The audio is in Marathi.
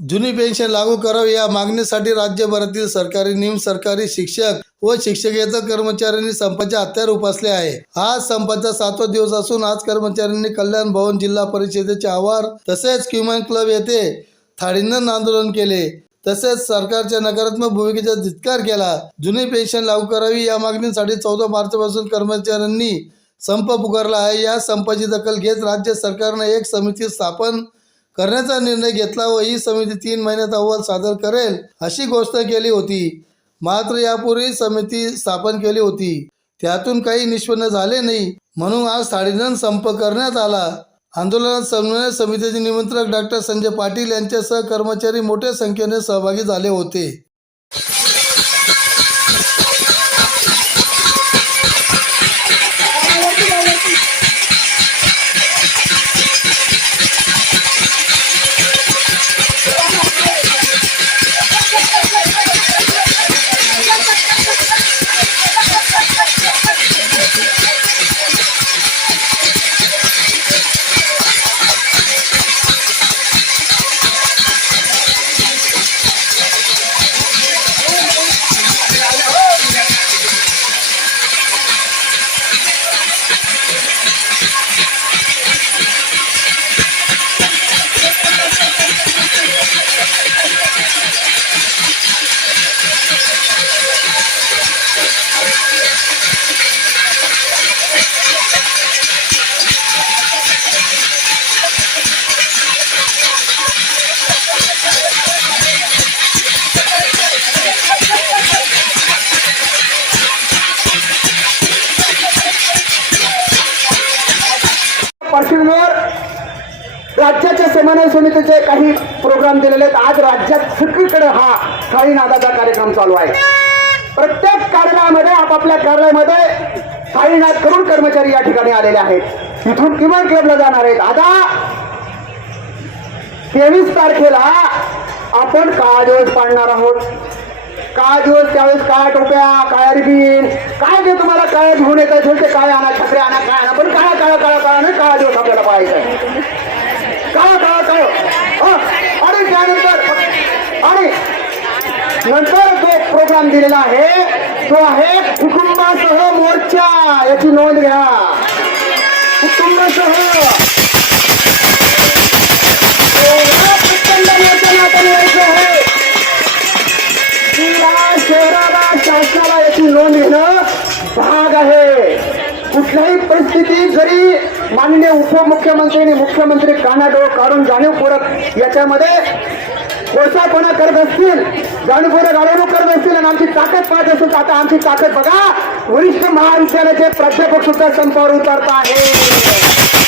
जुनी पेन्शन लागू करावी या मागणीसाठी राज्यभरातील सरकारी निम सरकारी शिक्षक व शिक्षकेतर कर्मचाऱ्यांनी संपाचे हत्यार उपासले आहे. आज संपाचा सातवा दिवस असून आज कर्मचाऱ्यांनी कल्याण भवन जिल्हा परिषदेचे आवार तसेच क्युमन क्लब येथे थाळींना आंदोलन केले. तसेच सरकारच्या नकारात्मक भूमिकेचा धिक्कार केला. जुनी पेन्शन लागू करावी या मागणीसाठी चौदा मार्चपासून कर्मचाऱ्यांनी संप पुकारला आहे. या संपाची दखल घेत राज्य सरकारने एक समिती स्थापन करण्याचा निर्णय घेतला व ही समिती तीन महिन्यात अहवाल सादर करेल अशी घोषणा केली होती. मात्र यापूर्वी समिती स्थापन केली होती. त्यातून काही निष्पन्न झाले नाही. म्हणून आज साडेनऊ संप करण्यात आला. आंदोलनात समन्वय समितीचे निमंत्रक डॉक्टर संजय पाटील यांच्यासह कर्मचारी मोठ्या संख्येने सहभागी झाले होते. पार्श्वभूमीवर राज्याच्या समन्वय समितीचे काही प्रोग्राम दिलेले आहेत. आज राज्यात सगळीकडे हा काही नादाचा कार्यक्रम चालू आहे. प्रत्येक कार्यालयामध्ये आपापल्या कार्यालयामध्ये साईनाथ करून कर्मचारी या ठिकाणी आलेले आहेत. तिथून किमान क्लबला जाणार आहेत. आता तेवीस तारखेला आपण काळा दिवस पाडणार आहोत. काळा दिवस त्यावेळेस काळ्या टोप्या काळ्या रिबीन काय जे तुम्हाला काय घेऊन येत आहे ते काय आणा छत्रे आणा काय आणा? पण काळा काळा काळा काळा नाही काळा दिवस आपल्याला पाहायचा आहे. काळा काळा काळ. हं, आणि त्यानंतर आणि नंतर जो प्रोग्राम दिलेला आहे तो आहे कुटुंबासह मोर्चा. याची नोंद घ्या. कुटुंबासह. याची नोंद घेणं भाग आहे. कुठल्याही परिस्थितीत जरी माननीय उपमुख्यमंत्री आणि मुख्यमंत्री कानाडोळ काढून जाणीवपूर्वक याच्यामध्ये कोळसापणा करत असतील जाणीवपूर्वक अडवणूक करत असतील आणि आमची ताकद पाहत असेल तर आता आमची ताकद बघा. वरिष्ठ महाविद्यालयाचे प्राध्यापक सुद्धा संपावर उतरत आहे